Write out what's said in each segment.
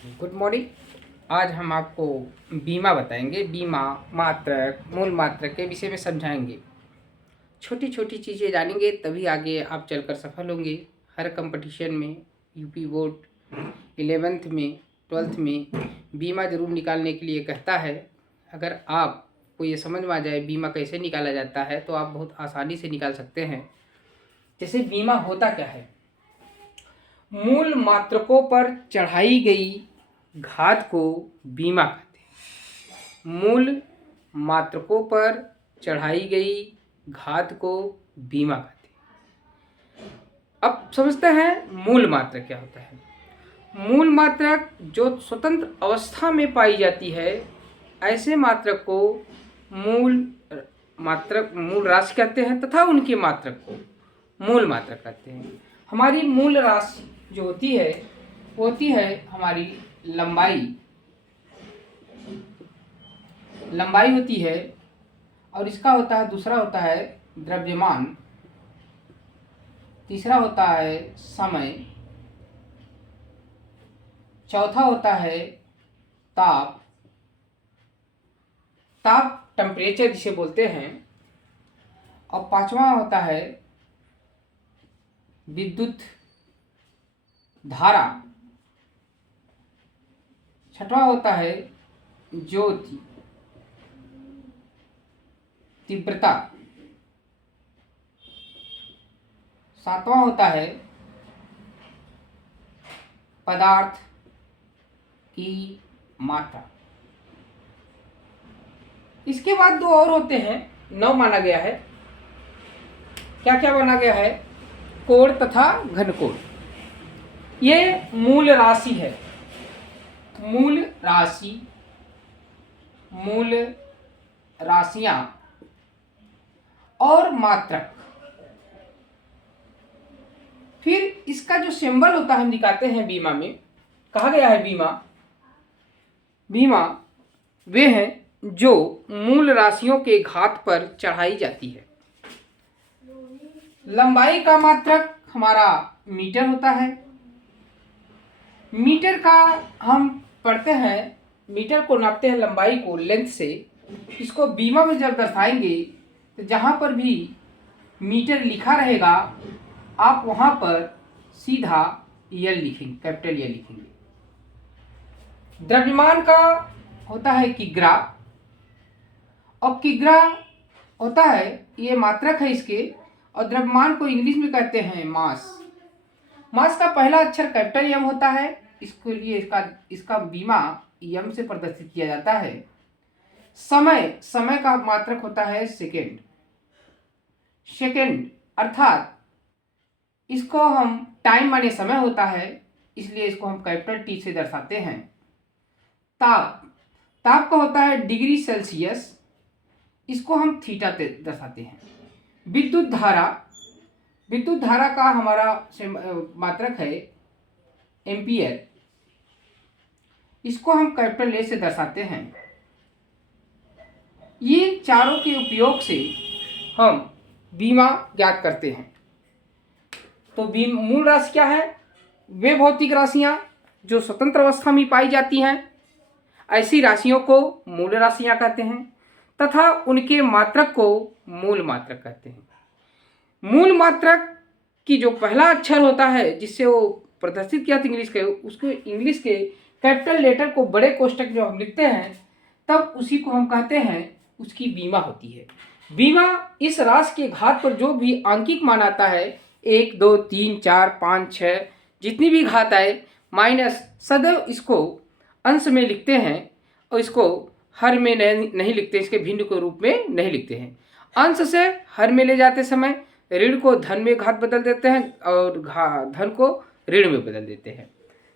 Good morning. आज हम आपको बीमा बताएंगे। बीमा, मात्रक, मूल मात्रक के विषय में समझाएंगे। छोटी छोटी चीज़ें जानेंगे तभी आगे आप चलकर सफल होंगे। हर कंपटीशन में, यूपी बोर्ड 11th में, 12th में बीमा ज़रूर निकालने के लिए कहता है। अगर आपको ये समझ में आ जाए बीमा कैसे निकाला जाता है तो आप बहुत आसानी से निकाल सकते हैं। जैसे बीमा होता क्या है? मूल मात्रकों पर चढ़ाई गई घात को बीमा कहते हैं। मूल मात्रकों पर चढ़ाई गई घात को बीमा कहते हैं। अब समझते हैं मूल मात्रक क्या होता है। मूल मात्रक जो स्वतंत्र अवस्था में पाई जाती है, ऐसे मात्रक को मूल मात्रक, मूल राशि कहते हैं तथा उनके मात्रक को मूल मात्रक कहते हैं। हमारी मूल राशि जो होती है वो होती है हमारी लंबाई होती है, और इसका होता है, दूसरा होता है द्रव्यमान, तीसरा होता है समय, चौथा होता है ताप टेम्परेचर जिसे बोलते हैं, और पांचवा होता है विद्युत धारा, छठवां होता है ज्योति तीव्रता, सातवां होता है पदार्थ की मात्रा। इसके बाद दो और होते हैं, 9 माना गया है। क्या क्या माना गया है? कोण तथा घनकोण। ये मूल राशि है। मूल राशि, मूल राशियां और मात्रक। फिर इसका जो सिंबल होता है हम दिखाते हैं बीमा में। कहा गया है बीमा वे हैं जो मूल राशियों के घात पर चढ़ाई जाती है। लंबाई का मात्रक हमारा मीटर होता है। मीटर का हम पढ़ते हैं, मीटर को नापते हैं लंबाई को लेंथ से। इसको बीमा में जब दर्शाएंगे तो जहाँ पर भी मीटर लिखा रहेगा आप वहाँ पर सीधा यल लिखेंगे, कैपिटल यल लिखेंगे। द्रव्यमान का होता है किग्रा, और किग्रा होता है, ये मात्रक है इसके, और द्रव्यमान को इंग्लिश में कहते हैं मास। मास का पहला अक्षर कैपिटल एम होता है, इसके लिए इसका बीमा एम से प्रदर्शित किया जाता है। समय का मात्रक होता है सेकेंड, अर्थात इसको हम टाइम माने समय होता है, इसलिए इसको हम कैपिटल टी से दर्शाते हैं। ताप का होता है डिग्री सेल्सियस, इसको हम थीटा से दर्शाते हैं। विद्युत धारा का हमारा मात्रक है एम्पियर, इसको हम कैपिटल ए से दर्शाते हैं। ये चारों के उपयोग से हम बीमा ज्ञात करते हैं। तो मूल राशि क्या है? वे भौतिक राशियां जो स्वतंत्र अवस्था में पाई जाती हैं, ऐसी राशियों को मूल राशियां कहते हैं, तथा उनके मात्रक को मूल मात्रक कहते हैं। मूल मात्रक की जो पहला अक्षर होता है जिससे वो प्रदर्शित किया था इंग्लिश के, उसको इंग्लिश के कैपिटल लेटर को बड़े कोष्टक जो हम लिखते हैं तब उसी को हम कहते हैं, उसकी बीमा होती है। बीमा इस राशि के घात पर जो भी आंकिक मान आता है, 1, 2, 3, 4, 5, 6 जितनी भी घात आए, माइनस सदैव इसको अंश में लिखते हैं, और इसको हर में नहीं लिखते, इसके भिन्न के रूप में नहीं लिखते हैं। अंश से हर में ले जाते समय ऋण को धन में घात बदल देते हैं और धन को ऋण में बदल देते हैं।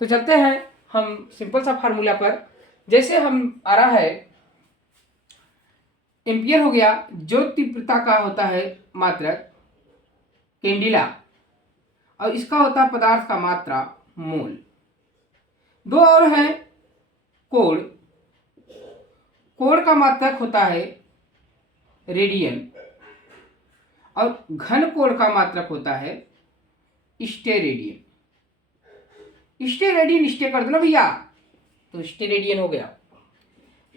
तो चलते हैं हम सिंपल सा फार्मूला पर। जैसे हम आ रहा है एम्पियर हो गया, जो तीव्रता का होता है मात्रक कैंडिला, और इसका होता है पदार्थ का मात्रा मोल। दो और है कोण का मात्रक होता है रेडियन, और घन कोण का मात्रक होता है स्टेरेडियन। स्टे कर दो ना भैया, तो स्टेरेडियन हो गया।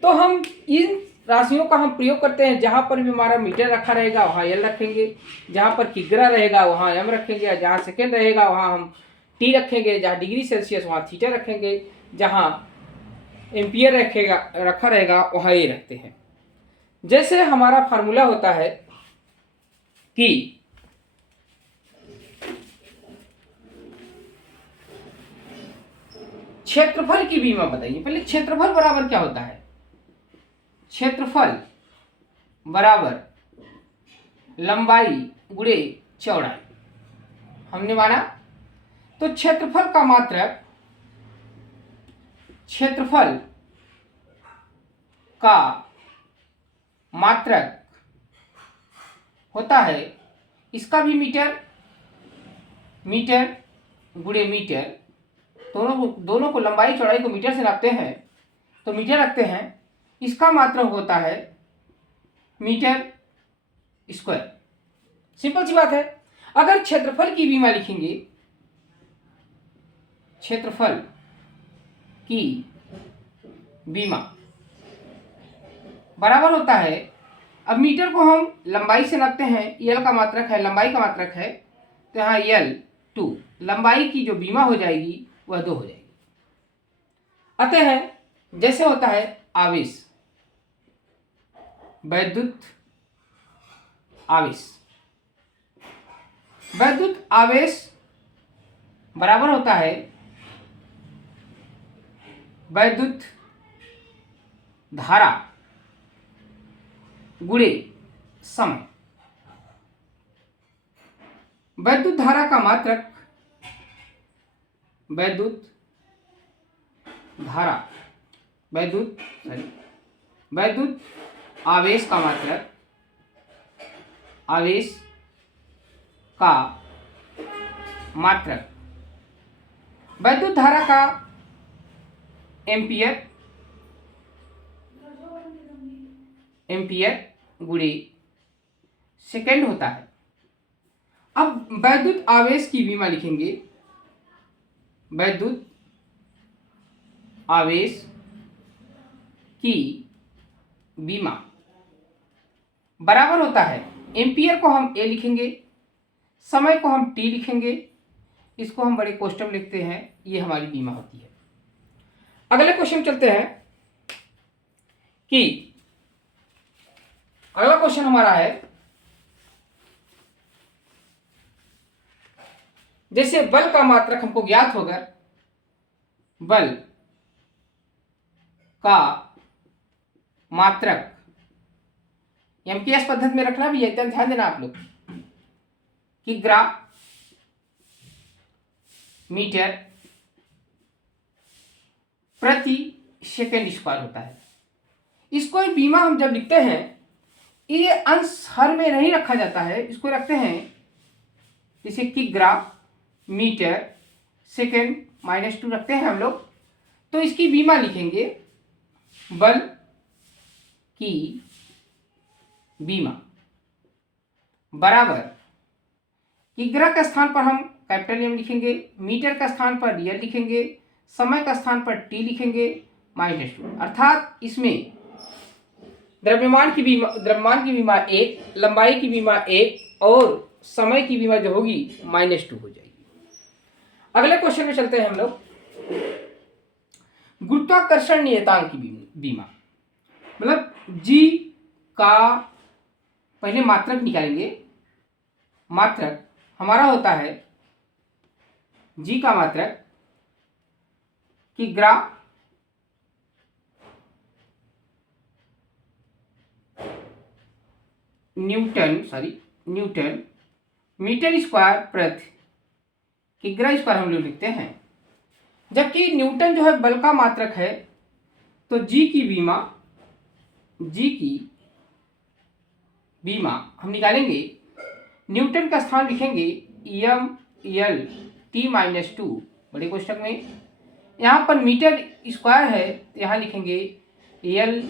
तो हम इन राशियों का हम प्रयोग करते हैं, जहाँ पर भी हमारा मीटर रखा रहेगा वहाँ एल रखेंगे, जहाँ पर किग्रा रहेगा वहाँ एम रखेंगे, जहाँ सेकेंड रहेगा वहाँ हम टी रखेंगे, जहाँ डिग्री सेल्सियस वहाँ थीटा रखेंगे, जहाँ एम्पियर रखा रहेगा वहाँ ए रखते हैं। जैसे हमारा फार्मूला होता है कि क्षेत्रफल की बीमा बताइए। पहले क्षेत्रफल बराबर क्या होता है? क्षेत्रफल बराबर लंबाई गुणे चौड़ाई, हमने माना। तो क्षेत्रफल का मात्रक, क्षेत्रफल का मात्रक होता है, इसका भी मीटर गुणे मीटर, दोनों को लंबाई चौड़ाई को मीटर से नापते हैं तो मीटर रखते हैं। इसका मात्रक होता है मीटर स्क्वायर। सिंपल सी बात है। अगर क्षेत्रफल की बीमा लिखेंगे, क्षेत्रफल की बीमा बराबर होता है, अब मीटर को हम लंबाई से नापते हैं, एल का मात्रक है, लंबाई का मात्रक है, तो यहाँ एल 2, लंबाई की जो बीमा हो जाएगी वह 2 हो जाएगी। अतः जैसे होता है आवेश, वैद्युत आवेश, वैद्युत आवेश बराबर होता है वैद्युत धारा गुणे समय। वैद्युत धारा का मात्रक, वैद्युत धारा, वैद्युत आवेश का मात्रक, आवेश का मात्रक, वैद्युत धारा का एम्पियर, गुणे सेकेंड होता है। अब वैद्युत आवेश की बीमा लिखेंगे, वैद्युत आवेश की बीमा बराबर होता है, एम्पियर को हम ए लिखेंगे, समय को हम टी लिखेंगे, इसको हम बड़े कोष्टक लिखते हैं, ये हमारी बीमा होती है। अगले क्वेश्चन चलते हैं कि अगला क्वेश्चन हमारा है, जैसे बल का मात्रक हमको ज्ञात होगा, बल का मात्रक एमकेएस पद्धति में रखना भी है, इतना ध्यान देना आप लोग, किग्रा मीटर प्रति सेकेंड स्क्वायर होता है। इसको बीमा हम जब लिखते हैं, ये अंश हर में नहीं रखा जाता है, इसको रखते हैं जैसे किग्रा मीटर सेकेंड -2 रखते हैं हम लोग। तो इसकी बीमा लिखेंगे, बल की बीमा बराबर किग्रा का स्थान पर हम कैपिटल एम लिखेंगे, मीटर का स्थान पर रियल लिखेंगे, समय का स्थान पर टी लिखेंगे -2। अर्थात इसमें द्रव्यमान की बीमा 1, लंबाई की बीमा 1 और समय की बीमा जो होगी -2 हो जाएगी। अगले क्वेश्चन में चलते हैं हम लोग, गुरुत्वाकर्षण नियतांक की बीमा, मतलब जी का पहले मात्रक निकालेंगे। मात्रक हमारा होता है, जी का मात्रक किग्रा न्यूटन मीटर स्क्वायर प्रति किग्रा स्क्वायर हम लोग लिखते हैं। जबकि न्यूटन जो है बल का मात्रक है, तो जी की बीमा हम निकालेंगे। न्यूटन का स्थान लिखेंगे एम एल टी -2 बड़े कोष्टक में। यहाँ पर मीटर स्क्वायर है, तो यहाँ लिखेंगे एल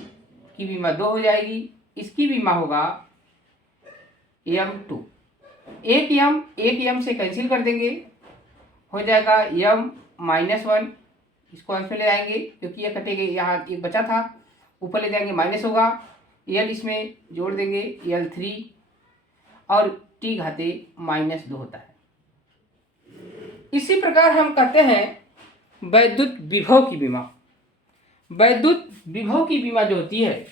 की बीमा 2 हो जाएगी, इसकी बीमा होगा m2। एक एम से कैंसिल कर देंगे, हो जाएगा m -1 इसको अंश में ले जाएंगे क्योंकि ये कटेंगे, यहाँ एक बचा था, ऊपर ले जाएंगे माइनस होगा, यल इसमें जोड़ देंगे L3 और t घाते -2 होता है। इसी प्रकार हम कहते हैं वैद्युत विभव की विमा। वैद्युत विभव की विमा जो होती है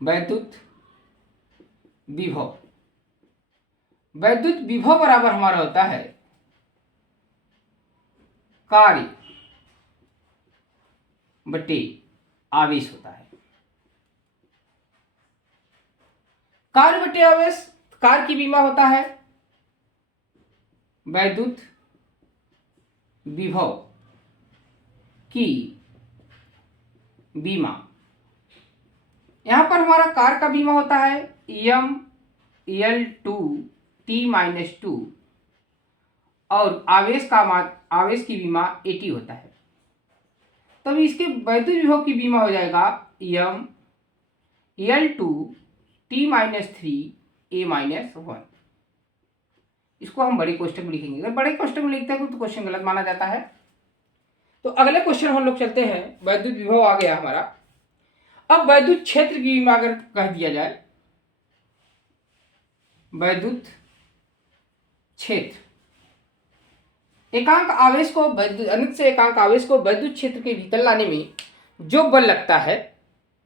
वैद्युत विभव, वैद्युत विभव बराबर हमारा होता है कार्य बटे आवेश होता है। कार्य बटे आवेश, कार्य की विमा होता है वैद्युत विभव की बीमा। यहां पर हमारा कार्य का बीमा होता है ML2 T-2 और आवेश की बीमा AT होता है। तब इसके वैद्युत विभव की बीमा हो जाएगा ML2 T-3 A-1। इसको हम बड़े कोष्टक में लिखेंगे। अगर बड़े कोष्टक में लिखते हैं तो क्वेश्चन गलत माना जाता है। तो अगले क्वेश्चन हम लोग चलते हैं। वैद्युत विभव आ गया हमारा। अब वैद्युत क्षेत्र की बीमा अगर कह दिया जाए, वैद्युत क्षेत्र एकांक आवेश को अनंत से एकांक आवेश को वैद्युत क्षेत्र के भीतर लाने में जो बल लगता है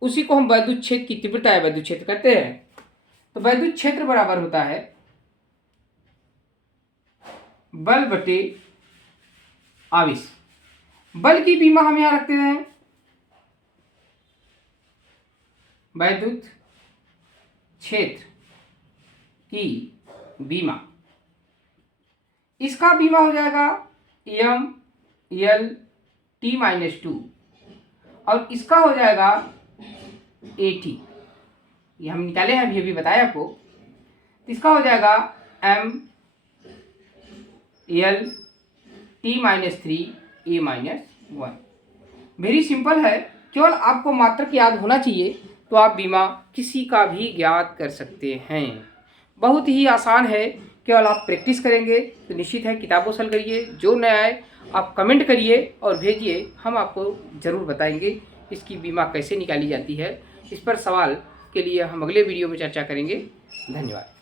उसी को हम वैद्युत क्षेत्र की तीव्रता या वैद्युत क्षेत्र कहते हैं। तो वैद्युत क्षेत्र बराबर होता है बल बटे आवेश। बल की बीमा हम यहां रखते हैं वैद्युत क्षेत्र की बीमा। इसका बीमा हो जाएगा ML-T-2 और इसका हो जाएगा AT। ये हम निकाले हैं, अभी बताया आपको। इसका हो जाएगा ML-T-3 A-1। वेरी सिंपल है, केवल आपको मात्रक याद होना चाहिए तो आप बीमा किसी का भी ज्ञात कर सकते हैं। बहुत ही आसान है, केवल आप प्रैक्टिस करेंगे तो निश्चित है किताबों से हल करिए। जो न आए आप कमेंट करिए और भेजिए, हम आपको ज़रूर बताएंगे इसकी बीमा कैसे निकाली जाती है। इस पर सवाल के लिए हम अगले वीडियो में चर्चा करेंगे। धन्यवाद।